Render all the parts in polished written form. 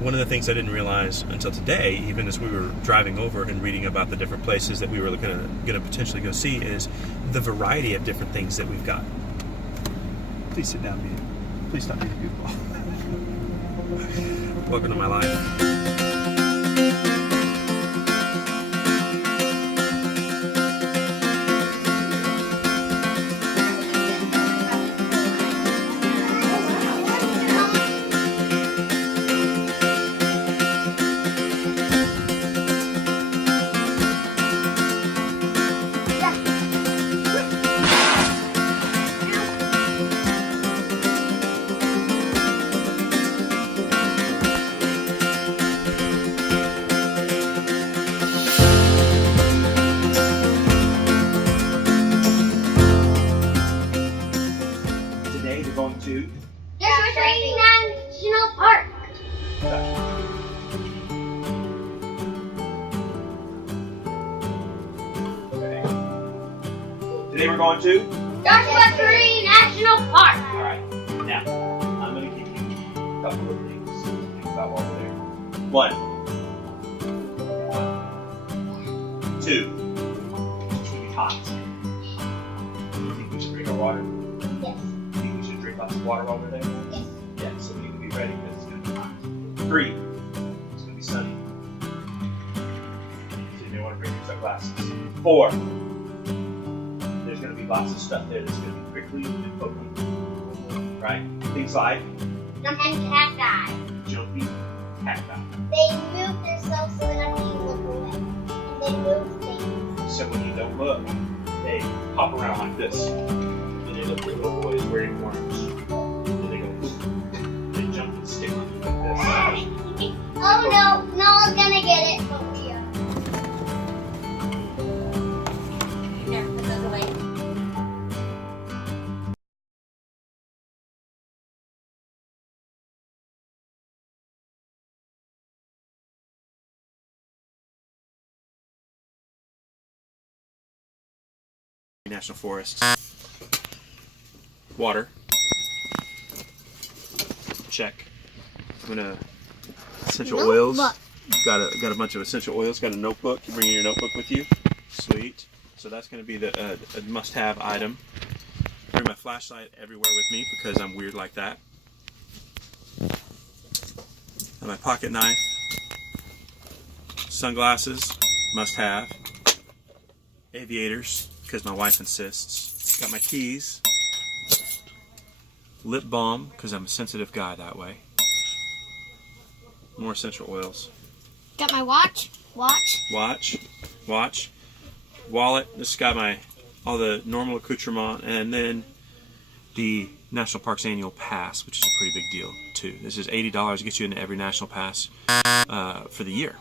One of the things I didn't realize until today, even as we were driving over and reading about the different places that we were going to potentially go see, is the variety of different things that we've got. Please sit down, Mia. Please stop being beautiful. Welcome to my life. National Park. Okay. Today we're going to Joshua Tree National Park. All right. Now, I'm going to give you a couple of things to think about while we're there. 1, 2. It's going to be hot. Do you think we should drink our water? Yes. Do you think we should drink lots of water while we're there? Yes. Yeah, so we need to be ready because it's going to be hot. 3, it's going to be sunny. So you may want to bring your sunglasses. 4, there's going to be lots of stuff there that's going to be prickly and poky. Right? Things like Jumping cacti. jumping cacti. They move themselves so that you look away. And they move things. So when you don't look, they hop around like this. And they look at little boys wearing worms. And they go, they jump and stick like this. Oh no, no one's gonna get it but we are. Here, put those away. National Forest. Water. Check. I'm gonna essential oils. Got a bunch of essential oils. Got a notebook. You bringing your notebook with you? Sweet. So that's gonna be the a must-have item. Bring my flashlight everywhere with me because I'm weird like that. And my pocket knife. Sunglasses. Must-have. Aviators, because my wife insists. Got my keys. Lip balm, because I'm a sensitive guy that way. More essential oils. Got my watch. Watch. Wallet. This has got all the normal accoutrement, and then the National Park's annual pass, which is a pretty big deal too. This is $80 to get you into every national pass for the year.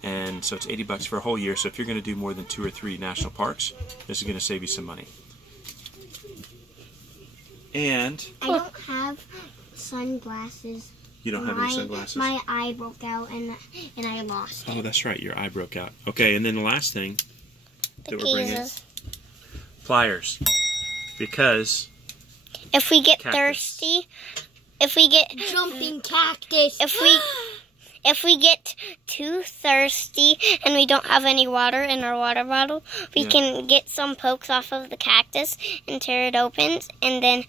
And so it's $80 for a whole year. So if you're going to do more than 2 or 3 national parks, this is going to save you some money. And I don't have sunglasses. You don't have any sunglasses? My eye broke out and I lost it. Oh, that's right. Your eye broke out. Okay, and then the last thing that we're bringing, pliers. Because if we get cactus. thirsty, if we get jumping cactus, if we get too thirsty and we don't have any water in our water bottle, we can get some pokes off of the cactus and tear it open and then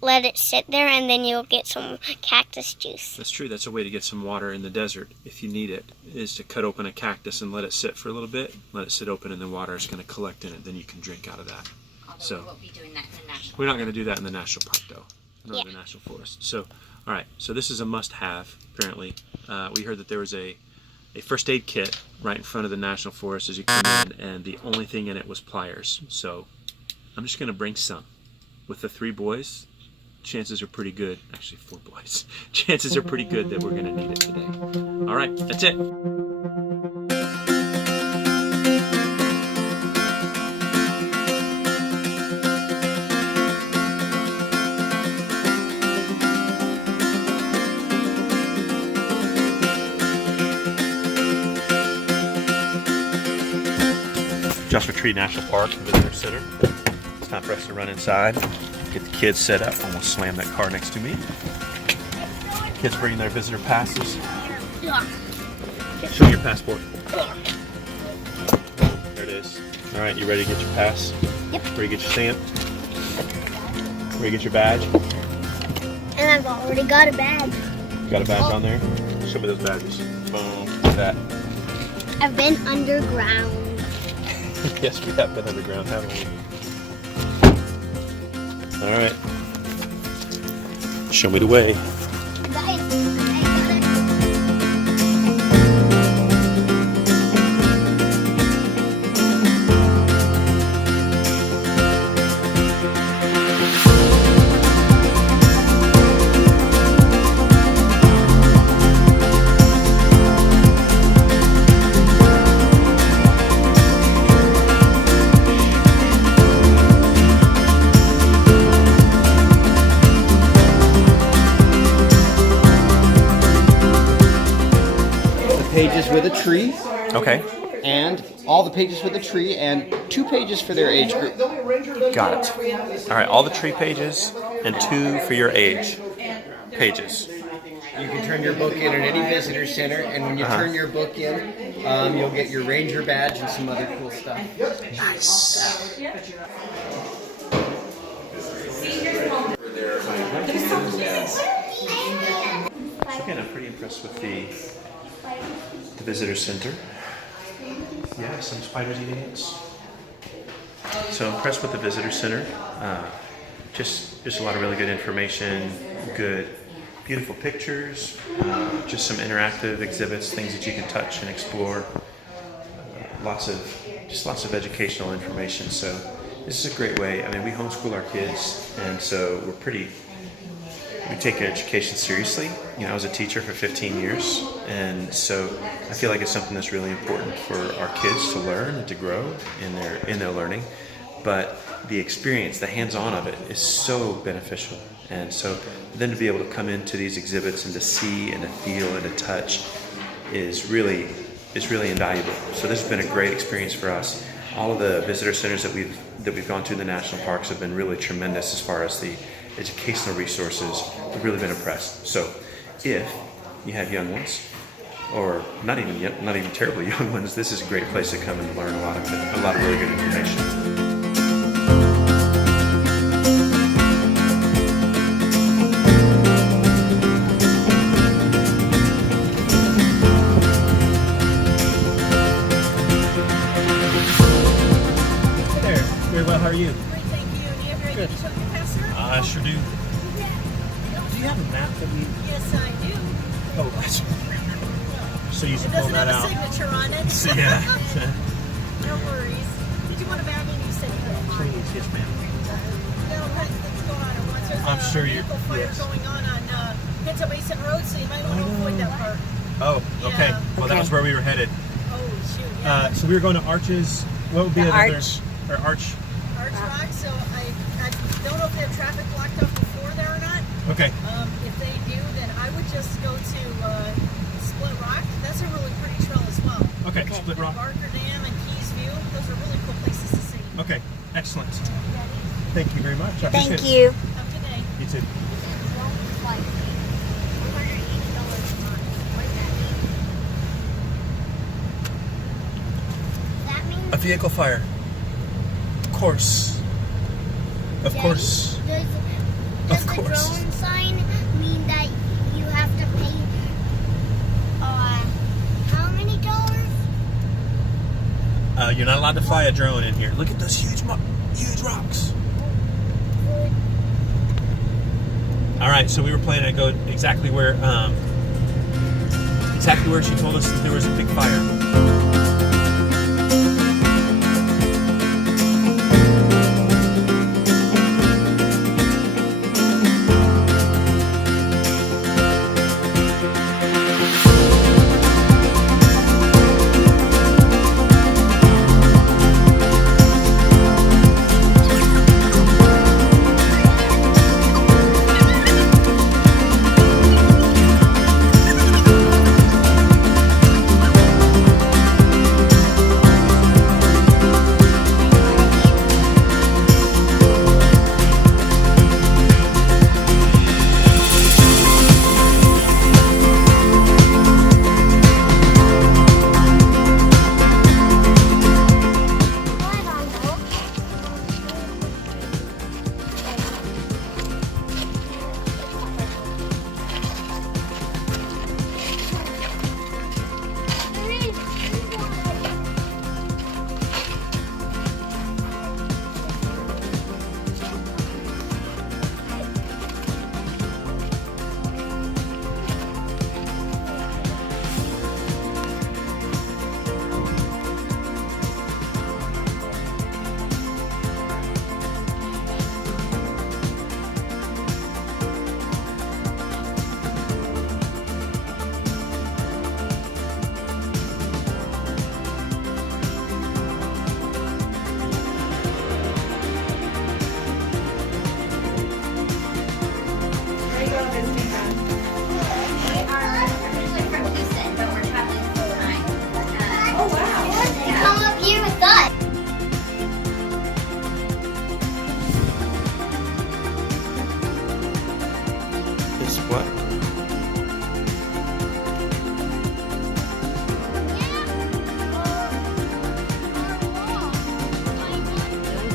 let it sit there, and then you'll get some cactus juice. That's true. That's a way to get some water in the desert if you need it, is to cut open a cactus and let it sit for a little bit. Let it sit open, and then water is going to collect in it. Then you can drink out of that. Although we won't be doing that in the national We're not going to do that in the national park, though. Not Yeah. in the national forest. So, all right. So this is a must-have, apparently. We heard that there was a first aid kit right in front of the national forest as you come in, and the only thing in it was pliers. So I'm just going to bring some. With the 3 boys, chances are pretty good. Actually, 4 boys. Chances are pretty good that we're going to need it today. All right. That's it. Joshua Tree National Park, Visitor Center. It's time for us to run inside, get the kids set up. Almost slammed that car next to me. Kids bringing their visitor passes. Show me your passport. There it is. All right, you ready to get your pass? Yep. Ready to get your stamp? Ready to get your badge? And I've already got a bag. Got a badge on there? Show me those badges. Boom. Look at that. I've been underground. Yes, we have been underground, haven't we? All right. Show me the way. Guys, pages with a tree, Okay. and all the pages with a tree, and 2 pages for their age group. Got it. All right, all the tree pages and 2 for your age pages. You can turn your book in at any visitor center, and when you turn your book in, you'll get your ranger badge and some other cool stuff. Nice. Again, I'm pretty impressed with the visitor center. Yeah, some spiders eating ants. So impressed with the visitor center. Just a lot of really good information, good, beautiful pictures, just some interactive exhibits, things that you can touch and explore. Lots of educational information. So this is a great way. I mean, we homeschool our kids, and so we take education seriously. You know, I was a teacher for 15 years, and so I feel like it's something that's really important for our kids to learn and to grow in their learning. But the experience, the hands-on of it, is so beneficial. And so then to be able to come into these exhibits and to see and to feel and to touch is really invaluable. So this has been a great experience for us. All of the visitor centers that we've gone to in the national parks have been really tremendous as far as the educational resources. We've really been impressed. So if you have young ones, or not even terribly young ones, this is a great place to come and learn a lot of really good information. Very well, how are you? Great, thank you. Do you have your ID passer? I sure do. Do you have a map that we... Yes, I do. Oh, that's... So you It should pull doesn't that have out. a signature on it. Yeah. No worries. Did you want to bag in? You said you could. Please, yes ma'am. No, things going on at once. There's I'm sure a you're... vehicle fire Yes. going on Pinto Basin Road, so you might want to avoid that part. Oh, okay. Yeah. Well, that was where we were headed. Oh, shoot, yeah. So we were going to Arches. What would be The another... Arch. Or Arch. Arch Rock, so I don't know if they have traffic blocked up before there or not. Okay. If they do, then I would just go to Split Rock. That's a really pretty trail as well. Okay, Split Rock. Barker Dam and Keys View. Those are really cool places to see. Okay, excellent. Thank you very much. I Thank appreciate you. Have a good day. it. You too. that means A vehicle fire. Of course. Of course. Does Of the course. drone sign mean that you have to pay how many dollars? You're not allowed to fly a drone in here. Look at those huge rocks. All right, so we were planning to go exactly where she told us that there was a big fire.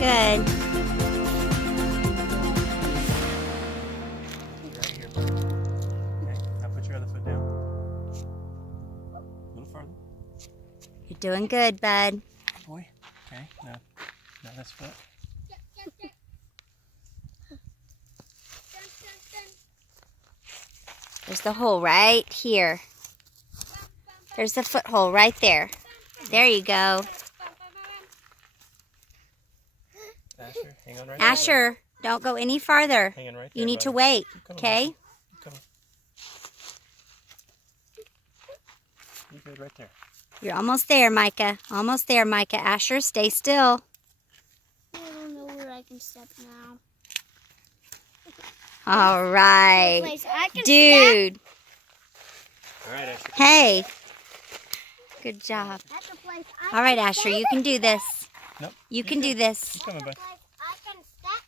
good. Right here. Okay, now put your other foot down. A little farther. You're doing good, bud. Good boy. Okay, now this foot. There's the hole right here. There's the foothold right there. There you go. Asher, hang on right Asher, don't go any farther. Hang on right You there, need to buddy. wait, Come on, okay? Come on. You good right there. You're almost there, Micah. Almost there, Micah. Asher, stay still. I don't know where I can step now. All right. Place I can Dude. All right, Asher. Hey. Good job. step. That's a place All right, Asher, you can do this. Nope. You can do this. Keep coming, bud. I can step.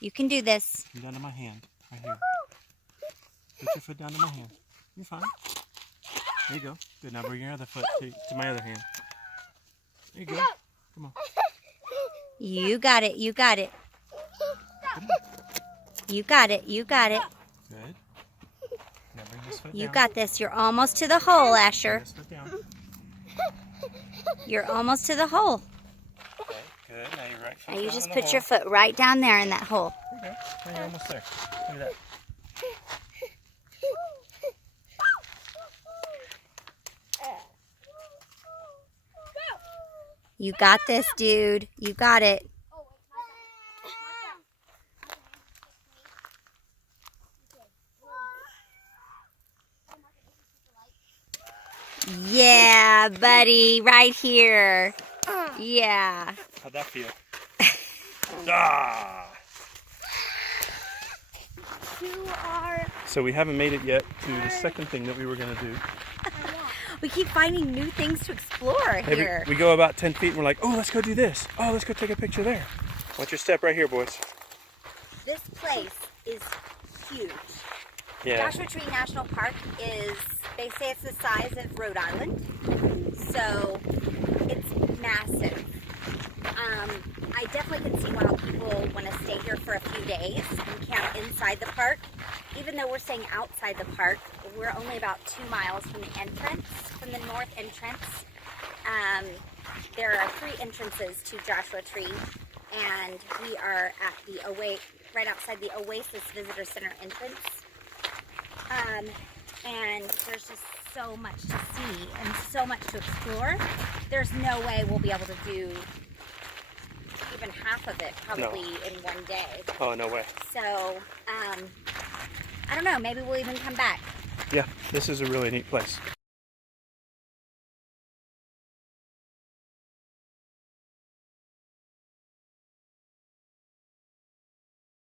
You can do this. Come down to my hand. Right here. Put your foot down to my hand. You're fine. There you go. Good. Now bring your other foot to my other hand. There you go. Come on. You got it. You got it. You got it. You got it. Good. Now bring this foot You down. got this. You're almost to the hole, Bring Asher. this foot down. You're almost to the hole. Okay. Good. Now your right foot Now you down just in the put your hole. foot right down there in that hole. There you go. Now you're almost there. Look at that. You got this, dude. You got it. Yeah, buddy. Right here. Yeah. How'd that feel? Ah! You are. So we haven't made it yet to the second thing that we were going to do. We keep finding new things to explore Maybe here. we go about 10 feet and we're like, oh, let's go do this. Oh, let's go take a picture there. Watch your step right here, boys. This place is huge. Yeah. Joshua Tree National Park is, they say it's the size of Rhode Island. So it's massive. I definitely can see why people want to stay here for a few days and camp inside the park. Even though we're staying outside the park, we're only about 2 miles from the entrance, from the north entrance. There are 3 entrances to Joshua Tree, and we are at the right outside the Oasis Visitor Center entrance. And there's just so much to see and so much to explore. There's no way we'll be able to do even half of it probably in one day. Oh, no way. So, I don't know, maybe we'll even come back. Yeah, this is a really neat place.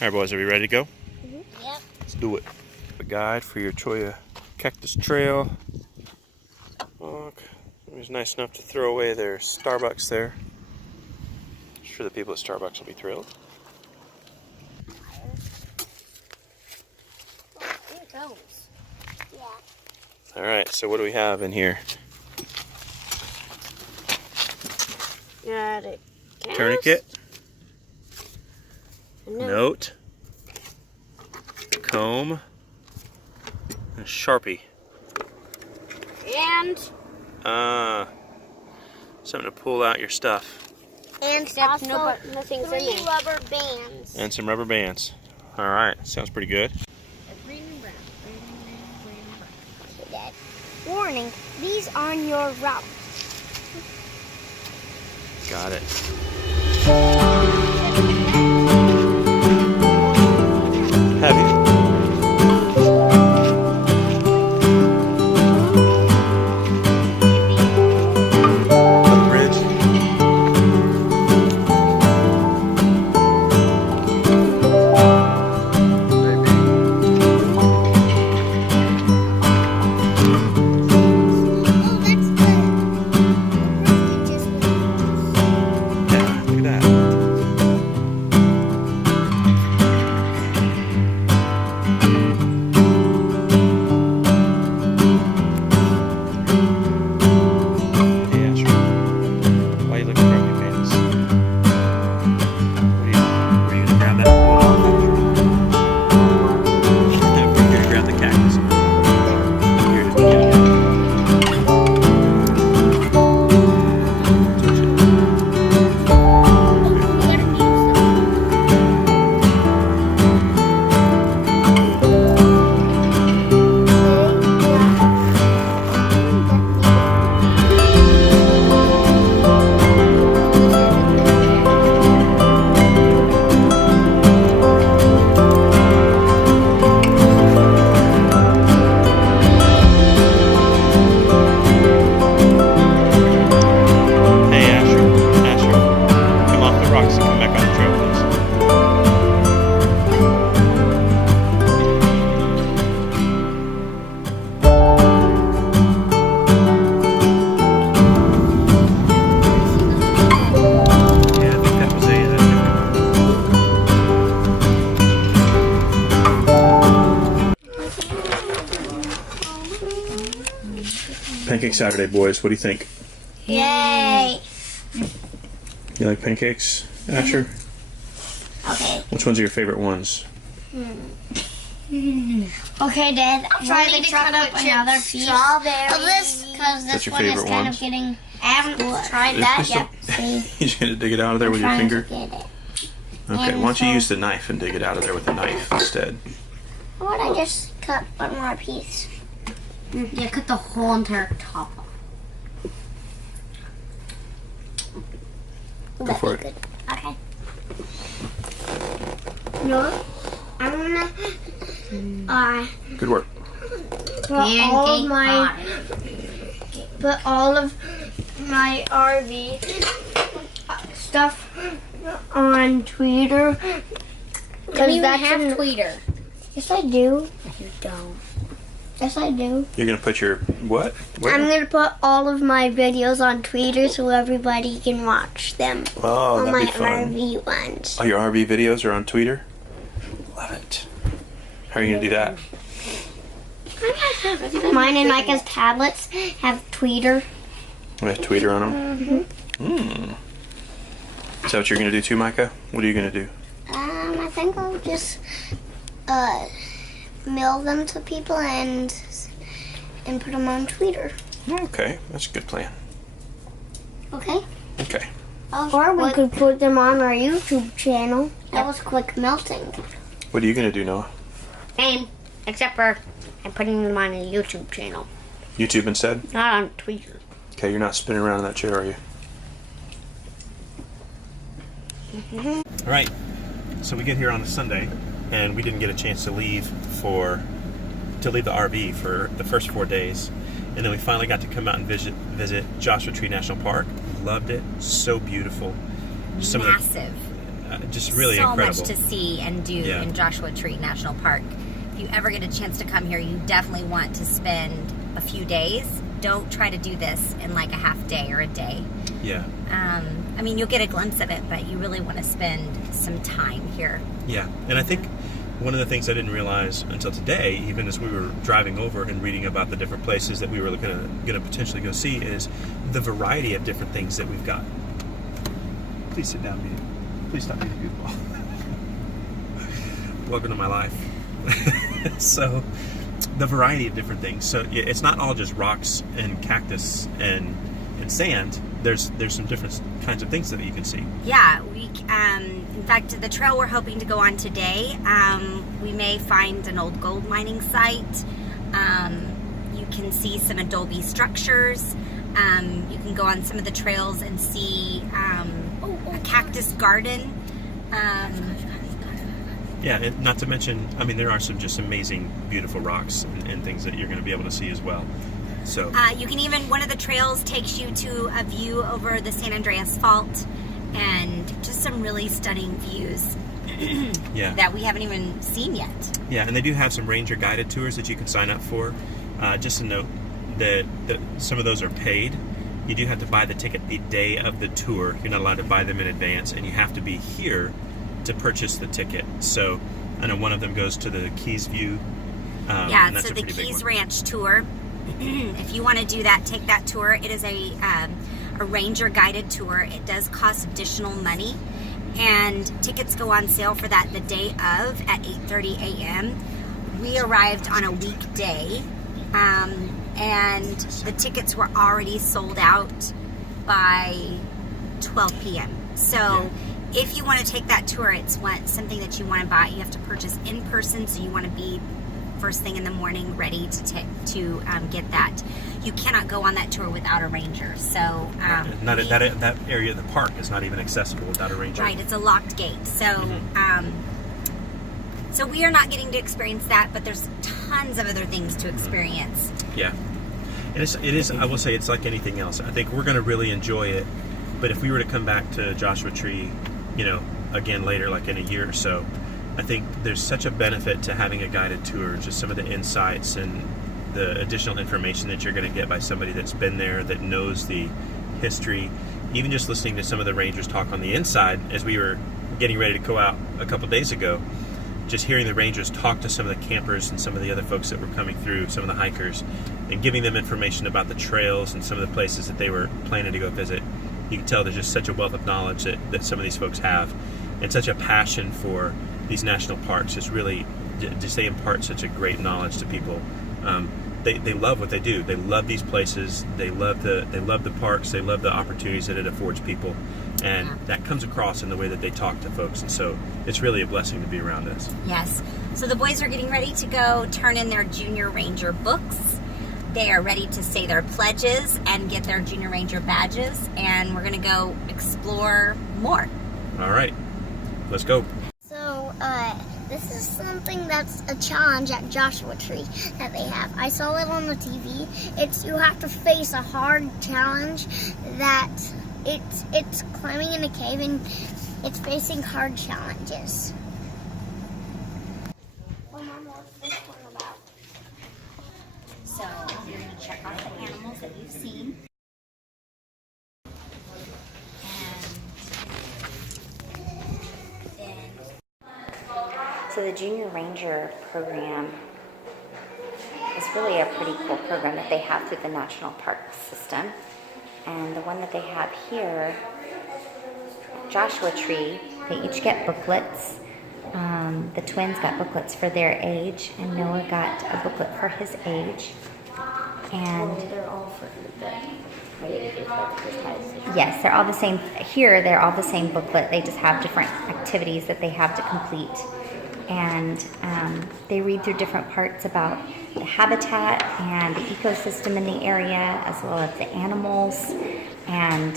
All right, boys, are we ready to go? Yep. Let's do it. A guide for your Cholla Cactus Trail. Look, it was nice enough to throw away their Starbucks there. I'm sure the people at Starbucks will be thrilled. There it goes. Yeah. All right, so what do we have in here? Got it. Tourniquet, No. note, comb, and a Sharpie. And Something to pull out your stuff. also nothing's 3 rubber bands. And some rubber bands. All right, sounds pretty good. Green and brown. Green and brown. Okay, Dad. Warning, these are your route. Got it. Heavy. The bridge. Oh, that's good. Yeah, look at that. Pancake Saturday, boys. What do you think? Yay! You like pancakes, Asher? Okay. Which ones are your favorite ones? Okay, Dad. Try to cut up another piece of this because That's this your one is favorite kind ones? of getting. I haven't tried that yet. See, You're just gonna dig it out of there with your trying to finger? get it. Okay, why don't you use the knife and dig it out of there with a knife instead? Why don't I just cut one more piece? Yeah, cut the whole entire top off. Go for it. Good. Okay. No, I'm gonna Good work. put all of my RV stuff on Twitter. You don't even have Twitter. Yes, I do. You don't. Yes, I do. You're gonna put your what? Where? I'm gonna put all of my videos on Twitter so everybody can watch them. Oh, All that'd my be fun. RV ones. Oh, your RV videos are on Twitter? Love it. How are you gonna do that? Mine and Micah's tablets have Twitter. We have Twitter on them? Is that what you're gonna do too, Micah? What are you gonna do? I think I'll just mail them to people and put them on Twitter. Okay, that's a good plan. Okay. Okay. Or we could put them on our YouTube channel. That was quick melting. What are you gonna do, Noah? Same, except for I'm putting them on a YouTube channel, YouTube instead? not on Twitter. Okay, you're not spinning around in that chair, are you? All right. So we get here on a Sunday, and we didn't get a chance to leave the RV for the first 4 days, and then we finally got to come out and visit Joshua Tree National Park. Loved it. So beautiful. Massive. Just really so incredible. much to see and do Yeah. in Joshua Tree National Park. If you ever get a chance to come here, you definitely want to spend a few days. Don't try to do this in like a half day or a day. Yeah. I mean, you'll get a glimpse of it, but you really want to spend some time here. Yeah, and I think one of the things I didn't realize until today, even as we were driving over and reading about the different places that we were going to potentially go see, is the variety of different things that we've got. Please sit down, Beauty. Please stop being a goofball. Welcome to my life. So, the variety of different things. So it's not all just rocks and cactus and sand. There's some different kinds of things that you can see. Yeah, in fact, the trail we're hoping to go on today, we may find an old gold mining site. You can see some adobe structures. You can go on some of the trails and see a cactus garden. Yeah, and not to mention, I mean, there are some just amazing, beautiful rocks and things that you're going to be able to see as well. So you can even, one of the trails takes you to a view over the San Andreas Fault and just some really stunning views yeah, that we haven't even seen yet. yeah, and they do have some ranger guided tours that you can sign up for. Just a note that some of those are paid. You do have to buy the ticket the day of the tour. You're not allowed to buy them in advance, and you have to be here to purchase the ticket. So I know one of them goes to the Keys View. Yeah, and that's so a the pretty big Keys one. Ranch tour. If you want to do that, take that tour. It is a ranger guided tour. It does cost additional money, and tickets go on sale for that the day of at 8:30 a.m. We arrived on a weekday, and the tickets were already sold out by 12 p.m. So if you want to take that tour, it's something that you want to buy. You have to purchase in person, so you want to be first thing in the morning ready to get that. You cannot go on that tour without a ranger. So that area of the park is not even accessible without a ranger. right, it's a locked gate. So so we are not getting to experience that, but there's tons of other things to experience. Yeah, and it is. I will say it's like anything else. I think we're going to really enjoy it. But if we were to come back to Joshua Tree, again later, like in a year or so, I think there's such a benefit to having a guided tour. Just some of the insights and the additional information that you're going to get by somebody that's been there, that knows the history. Even just listening to some of the rangers talk on the inside as we were getting ready to go out a couple days ago, just hearing the rangers talk to some of the campers and some of the other folks that were coming through, some of the hikers, and giving them information about the trails and some of the places that they were planning to go visit, you can tell there's just such a wealth of knowledge that some of these folks have, and such a passion for these national parks. Just really, just they impart such a great knowledge to people. They love what they do. They love these places. They love the parks. They love the opportunities that it affords people, and that comes across in the way that they talk to folks. And so it's really a blessing to be around this. Yes. So the boys are getting ready to go turn in their Junior Ranger books. They are ready to say their pledges and get their Junior Ranger badges, and we're going to go explore more. All right, let's go. So, this is something that's a challenge at Joshua Tree that they have. I saw it on the TV. You have to face a hard challenge that it's climbing in a cave and it's facing hard challenges. Well, Mom, what's this one about? So you're going to check off the animals that you've seen. So the Junior Ranger program is really a pretty cool program that they have through the National Park system. And the one that they have here, Joshua Tree, they each get booklets. The twins got booklets for their age, and Noah got a booklet for his age. And They're all for the yes, they're all the same. Here, they're all the same booklet. They just have different activities that they have to complete. And they read through different parts about the habitat and the ecosystem in the area, as well as the animals. And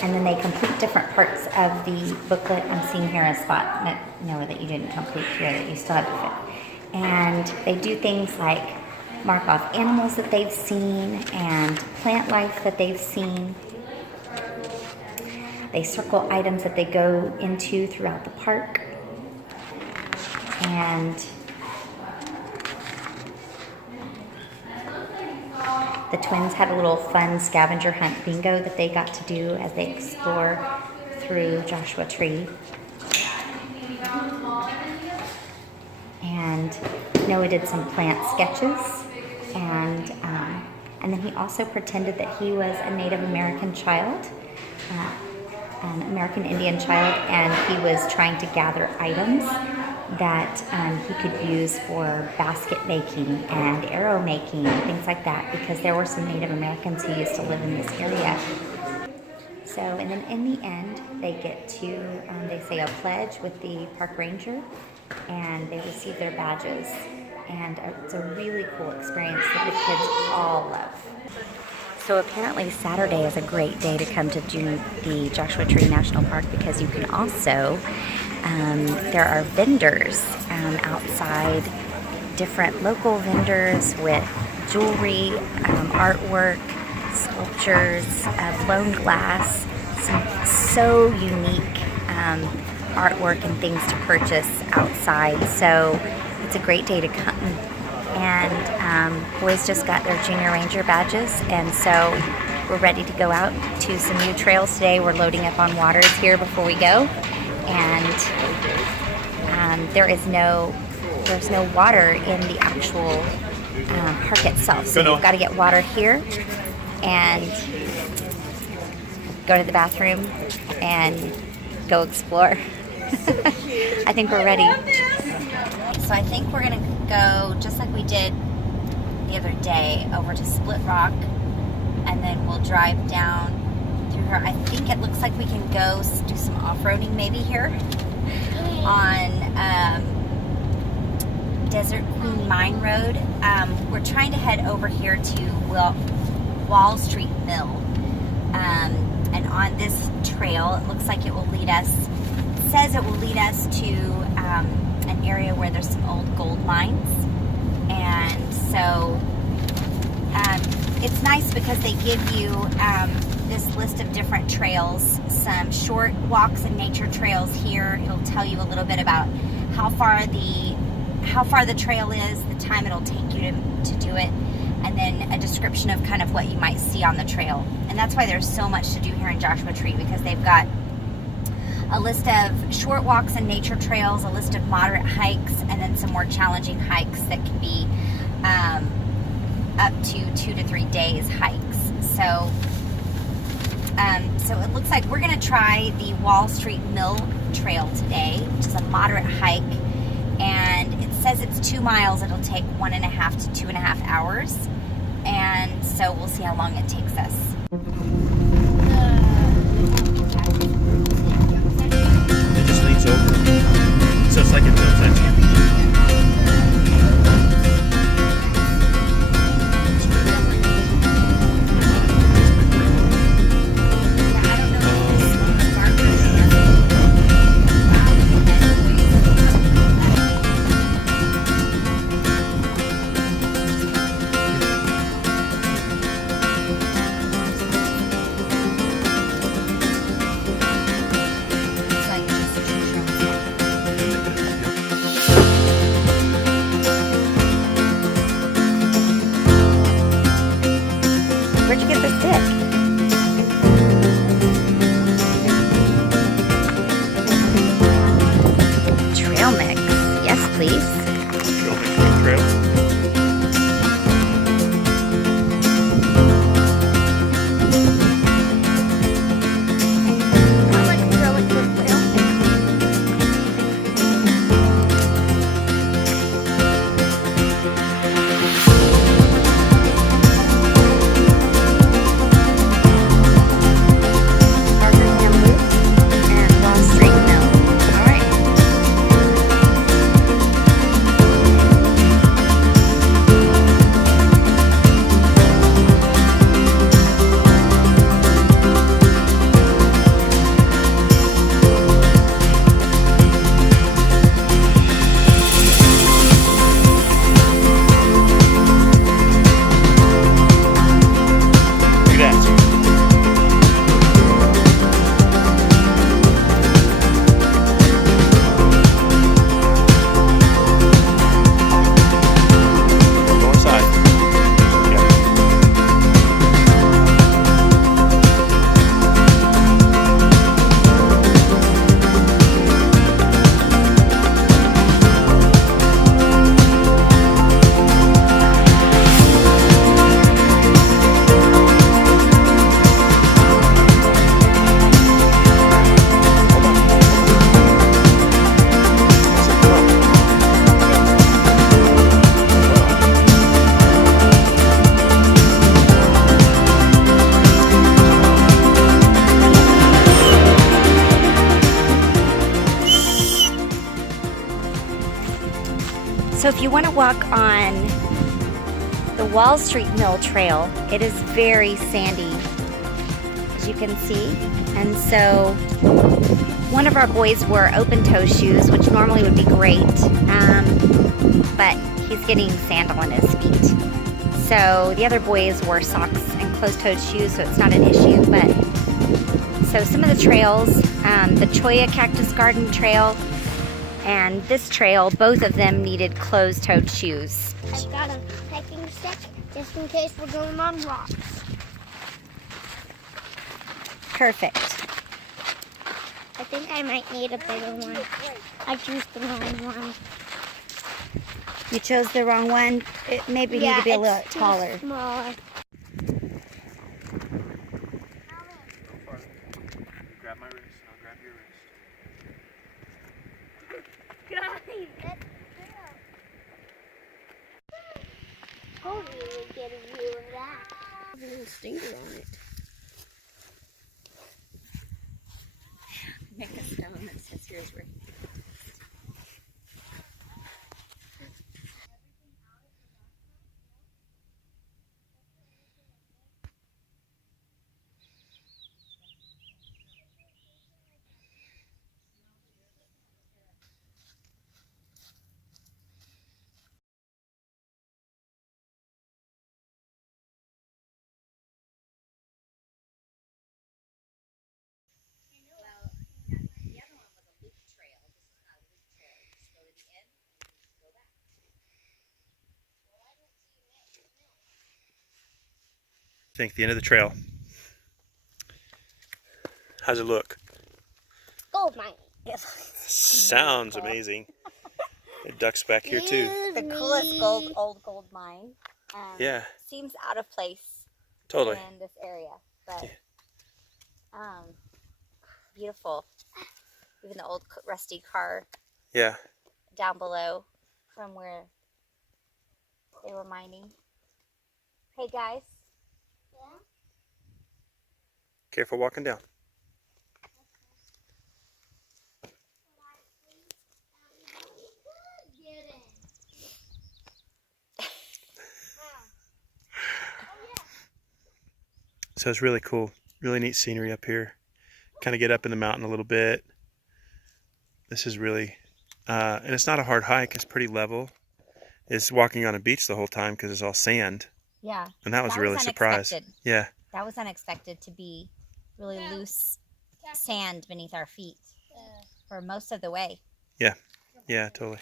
then they complete different parts of the booklet. I'm seeing here a spot, Noah, that you didn't complete here, that you still have to fit. And they do things like mark off animals that they've seen and plant life that they've seen. They circle items that they go into throughout the park. And the twins had a little fun scavenger hunt bingo that they got to do as they explore through Joshua Tree. And Noah did some plant sketches, and then he also pretended that he was a Native American child, an American Indian child, and he was trying to gather items that he could use for basket making and arrow making and things like that, because there were some Native Americans who used to live in this area. So, and then in the end, they get to, they say a pledge with the park ranger, and they receive their badges. And it's a really cool experience that the kids all love. So apparently Saturday is a great day to come to the Joshua Tree National Park, because you can also, there are vendors outside, different local vendors with jewelry, artwork, sculptures, blown glass, some so unique artwork and things to purchase outside. So it's a great day to come. And boys just got their Junior Ranger badges, and so we're ready to go out to some new trails today. We're loading up on waters here before we go, and there's no water in the actual park itself. So you've got to get water here and go to the bathroom and go explore. I think we're ready. So I think we're gonna go, just like we did the other day, over to Split Rock, and then we'll drive down through here. I think it looks like we can go do some off-roading maybe here on Desert Queen Mine Road. We're trying to head over here to Wall Street Mill, and on this trail it looks like it will lead us, it says it will lead us to an area where there's some old gold mines. And so it's nice because they give you this list of different trails, some short walks and nature trails here. It'll tell you a little bit about how far the trail is, the time it'll take you to do it, and then a description of kind of what you might see on the trail. And that's why there's so much to do here in Joshua Tree, because they've got a list of short walks and nature trails, a list of moderate hikes, and then some more challenging hikes that can be up to 2 to 3 days hikes. So it looks like we're going to try the Wall Street Mill Trail today, which is a moderate hike, and it says it's 2 miles. It'll take 1.5 to 2.5 hours, and so we'll see how long it takes us. It just leans over. So it's like it tilts at you. Where'd you get the stick? Trail mix. Yes, please. Trail mix for the trail. I like acrylic for trail mix. And Wall Street Mill. All right. Look at that. Go inside. Yeah. So if you want to walk on the Wall Street Mill Trail, it is very sandy, as you can see. And so one of our boys wore open-toe shoes, which normally would be great, but he's getting sand on his feet. So the other boys wore socks and closed-toed shoes, so it's not an issue. But so some of the trails, the Cholla Cactus Garden Trail and this trail, both of them needed closed-toed shoes. I got a hiking stick just in case we're going on rocks. Perfect. I think I might need a bigger one. I chose the wrong one. You chose the wrong one. It maybe need to be a little it's too taller. Smaller. Grab my wrist and I'll grab your wrist. How do you get a view of that? A little stinger on it. Make a stone that says here's where. Think the end of the trail. How's it look? Go gold mine. Sounds amazing. There are ducks back here too. The coolest old gold mine. Yeah. Seems out of place Totally. in this area, but beautiful. Even the old rusty car Yeah. down below from where they were mining. Hey guys. Careful walking down. So it's really cool, really neat scenery up here. Kind of get up in the mountain a little bit. This is really, and it's not a hard hike, it's pretty level. It's walking on a beach the whole time because it's all sand. Yeah. And that was really surprised. Yeah. That was unexpected to be really loose sand beneath our feet for most of the way. Yeah. Yeah, totally.